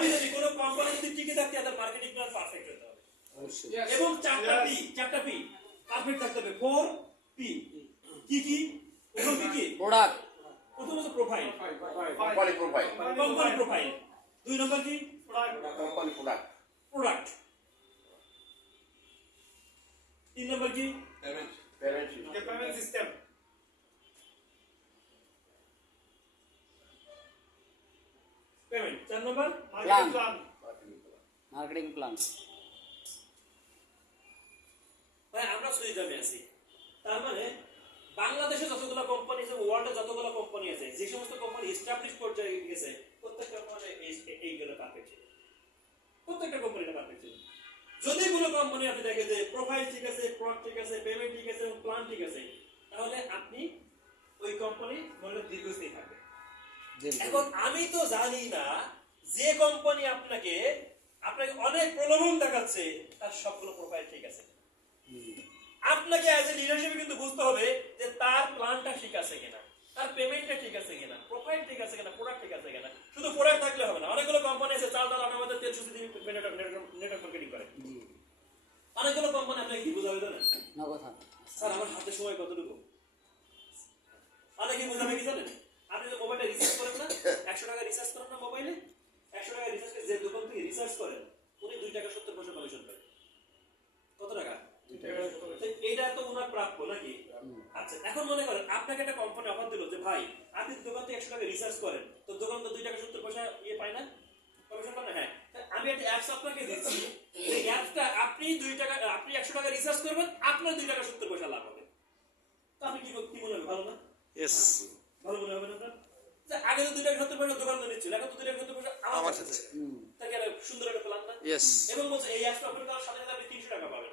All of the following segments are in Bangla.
আমি যদি কোনো কোম্পানি যদি টিকে থাকতে তাদের মার্কেটিং প্ল্যান পারফেক্ট হতে হবে এবং চারটা পি পারফেক্ট থাকতে হবে 4 পি কি প্রথম কি প্রোডাক্ট, প্রথমত profile company profile, company profile, 2 নম্বর কি কোম্পানি প্রোডাক্ট, প্রোডাক্ট, 3 নম্বর কি পেমেন্ট সিস্টেম, পেমেন্ট, 4 নম্বর মার্কেটিং প্ল্যান। ভাই আমরা সুইজারল্যান্ডে আছি, তার মানে বাংলাদেশে যতগুলো কোম্পানি আছে, ওয়ার্ল্ডে যতগুলো কোম্পানি আছে, যে সমস্ত কোম্পানি এস্টাবলিশ পর্যায়ে গেছে প্রত্যেকটা কোম্পানি এইগুলো পারফেক্ট ছিল, প্রত্যেকটা কোম্পানিটা পারফেক্ট ছিল। যদি কোনো কোম্পানি আপনি দেখে যে প্রোফাইল ঠিক আছে, প্রোডাক্ট ঠিক আছে, পেমেন্ট ঠিক আছে এবং প্ল্যান ঠিক আছে, তাহলে আপনি ওই কোম্পানি মনে দীর্ঘস্থায়ী থাকবে। এখন আমি তো জানি না যে কোম্পানি আপনাকে অনেক প্রলোভন দেখাচ্ছে তার সবগুলো প্রোফাইল ঠিক আছে। আপনাকে অ্যাজ এ লিডার হিসেবে কিন্তু বুঝতে হবে যে তার প্ল্যানটা ঠিক আছে কিনা, তার পেমেন্টটা ঠিক আছে কিনা, প্রোফাইল ঠিক আছে কিনা, প্রোডাক্ট ঠিক আছে কিনা। শুধু প্রোডাক্ট থাকলে হবে না। অনেকগুলো কোম্পানি আছে চাল ডাল আটা আমাদের তেল সুজি দিয়ে নেটওয়ার্ক মার্কেটিং করে। অনেকগুলো কোম্পানি আপনাকে কি বোঝাবে জানেন? না কথা স্যার আমার হাতে সময় কতটুকু? অনেকে বোঝাবে কি জানেন? আপনি যে মোবাইলটা রিচার্জ করেন না, 100 টাকা রিচার্জ করেন না মোবাইলে, 100 টাকা রিচার্জ করে যে দোকান থেকে রিচার্জ করেন উনি 2 টাকা 70 পয়সা কমিশন পায়। কত টাকা? 2 টাকা। এইটা তো ওনার প্রাপ্য নাকি? আচ্ছা এখন মনে করেন আপনাকে একটা কোম্পানি অফার দিল যে ভাই আপনি দোকান থেকে 100 টাকা রিচার্জ করেন, তো দোকান তো 2 টাকা 70 পয়সা পায় না, কমিশন পায় না। হ্যাঁ, আমি একটা অ্যাপস আপনাকে দিচ্ছি, এই অ্যাপসটা আপনি 100 টাকা রিচার্জ করবেন, আপনার 2 টাকা 70 পয়সা লাভ হবে। তো আপনি কি মনে হবে? ভালো না? ইয়েস, ভালো মনে হবে না আপনার? আগে তো 2 টাকা 70 পয়সা দোকান নিচ্ছিল, এখন তো 2 টাকা 70 পয়সা আমার কাছে। তাকে সুন্দর একটা প্ল্যান না? ইয়েস। এবং বলছে এই অ্যাপসটা ওপেন করার সাথে সাথে আপনি 300 টাকা পাবেন।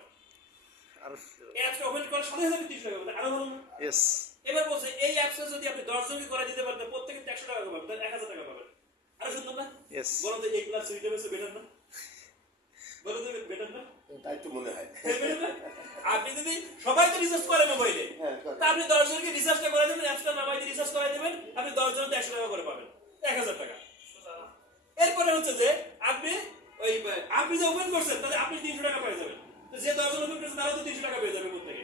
আর এই অ্যাপসটা ওপেন করার সাথে সাথে আপনি 300 টাকা পাবেন, আরো ভালো না? ইয়েস। এবার বলছে এই অ্যাপসটা যদি আপনি 10 জনকে করে দিতে পারেন প্রত্যেকে 100 টাকা পাবেন, তাহলে 1000 টাকা পাবেন। আরো সুন্দর না? ইয়েস। বলুন তো এই প্লাস সুইটা বেশি বেটার না? বলুন তো বেটার না? তাই তো মনে হয়। আপনি যদি সবাই তো রিসার্চ করে মোবাইলে, তা আপনি 10 জনকে রিসার্চটা করে দেবেন, অ্যাপসটা নামাই দিয়ে রিসার্চ করে দেবেন, আপনি 10 জনকে 100 টাকা করে পাবেন, 1000 টাকা। এরপরে হচ্ছে যে আপনি যে ওপেন করছেন তাহলে আপনি 300 টাকা পেয়ে যাবেন, তো যে 10 জন ওপেন করছে তারা তো 300 টাকা পেয়ে যাবে প্রত্যেকে,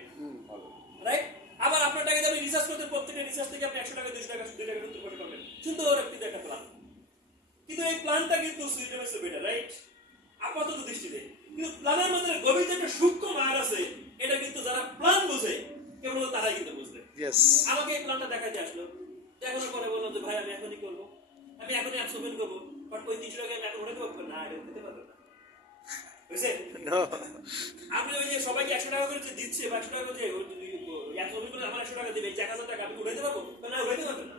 রাইট? আবার আপনার টাকা দিয়ে আপনি রিসার্চ করতে প্রত্যেকটা রিসার্চ থেকে আপনি 100 টাকা 200 টাকা 2 টাকা 70 পয়সা পাবেন। সুন্দর একটা প্ল্যান, কিন্তু এই প্ল্যানটা কিন্তু সুইটেবল বেটার, রাইট? আপাতত দৃষ্টিতে কিন্তু প্ল্যানের মধ্যে গভীর একটা সূক্ষ্ম মার আছে, এটা কিন্তু যারা প্ল্যান বোঝে কেবল তারাই কিন্তু বুঝবে। ইয়েস। আমাকে এই প্ল্যানটা দেখাতে আসলো, দেখানোর পরে বললাম যে ভাই আমি এখনই করবো, আমি এখনই অ্যাপস ওপেন করবো, বাট ওই 300 টাকা আমি এখন উঠাতে পারবো না, এটা দিতে পারবো না, বুঝছে? আপনি ওই যে সবাইকে 100 টাকা করে দিচ্ছে বা 100 টাকা করে অ্যাপস ওপেন করে আমার 100 টাকা দিবে, 1000 টাকা আমি উঠাতে পারবো না, উঠাতে পারবেন না,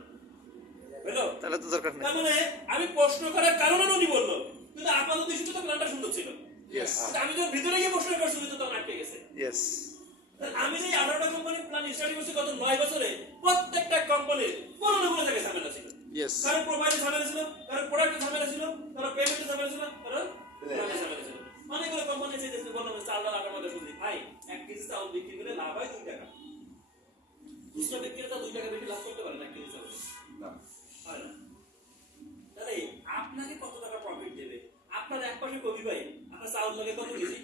বুঝলো? তাহলে তো দরকার নেই। তার মানে আমি প্রশ্ন করার কারণে উনি বললো, কিন্তু আপাতত দৃষ্টিতে তো প্ল্যানটা সুন্দর ছিল। ইয়েস। আমি যখন ভিতরে গিয়ে প্রশ্ন করছি তো তখন আটকে গেছে। ইয়েস। আমি যে 18টা কোম্পানির প্ল্যান স্টাডি করছি গত 9 বছরে, প্রত্যেকটা কোম্পানির কোনো না কোনো জায়গায় ঝামেলা ছিল। ইয়েস। কারণ প্রোফাইলে ঝামেলা ছিল, কারণ প্রোডাক্টে ঝামেলা ছিল, কারণ পেমেন্টে ঝামেলা ছিল, কারণ প্ল্যানে ঝামেলা ছিল। অনেকগুলো কোম্পানি আছে যে বললাম চাল ডাল আটার মধ্যে শুধু ভাই 1 কেজি চাল বিক্রি করে লাভ হয় 2 টাকা, খুচরা বিক্রেতা 2 টাকা বেশি লাভ করতে পারে না, 1 কেজি চাল না হয় না। তাহলে আপনাকে কত টাকা প্রফিট দেবে? আপনার এক পাশে কবি ভাই আপনার চাউল লাগে কত কেজি?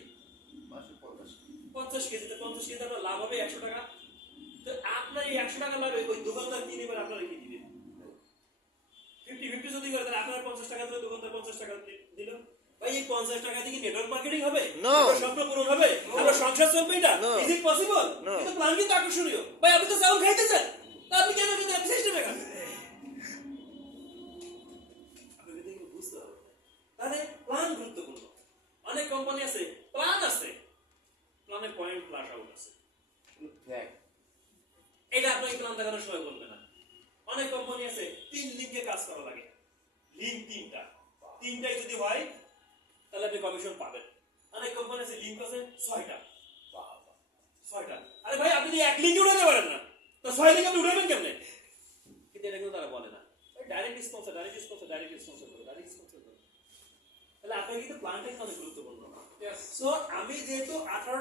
50 কেজি। তো 50 কেজি আপনার লাভ হবে 100 টাকা। তো আপনার এই 100 টাকা লাভে ওই দোকানদার কি নেবেন, আপনারা কি দিবেন? 50-50 যদি করে তাহলে আপনার 50 টাকা দিলে দোকানদার 50 টাকা দিল। ভাই এই 50 টাকা দিয়ে কি নেটওয়ার্ক মার্কেটিং হবে? নো। স্বপ্ন পূরণ হবে? আপনার সংসার চলবে এটা? Is it possible? কিন্তু প্ল্যান কিন্তু আকর্ষণীয়। ভাই আপনি তো চাউল খাইতে চান, তা আপনি কেন যদি আপনি সিস্টেমে খান? তাহলে প্ল্যান গুরুত্বপূর্ণ। অনেক কোম্পানি আছে প্ল্যান আছে, প্ল্যানের পয়েন্ট প্লাস আউট আছে, এটা আপনাকে প্ল্যান দেখানোর সময় বলবে না। অনেক কোম্পানি আছে 3 লিঙ্কে কাজ করা লাগে, লিঙ্ক 3টাই যদি হয় তাহলে আপনি কমিশন পাবেন। অনেক কোম্পানি আছে লিঙ্ক আছে 6টা। আরে ভাই আপনি এক লিঙ্কে উঠাতে পারেন না, তো 6 লিঙ্ক আপনি উঠাবেন কেমনে? কিন্তু এটা কিন্তু তারা বলে না। ডাইরেক্ট স্পন্সর তাহলে আপনার কিন্তু প্ল্যানটাই অনেক গুরুত্বপূর্ণ। সো আমি যেহেতু 18টা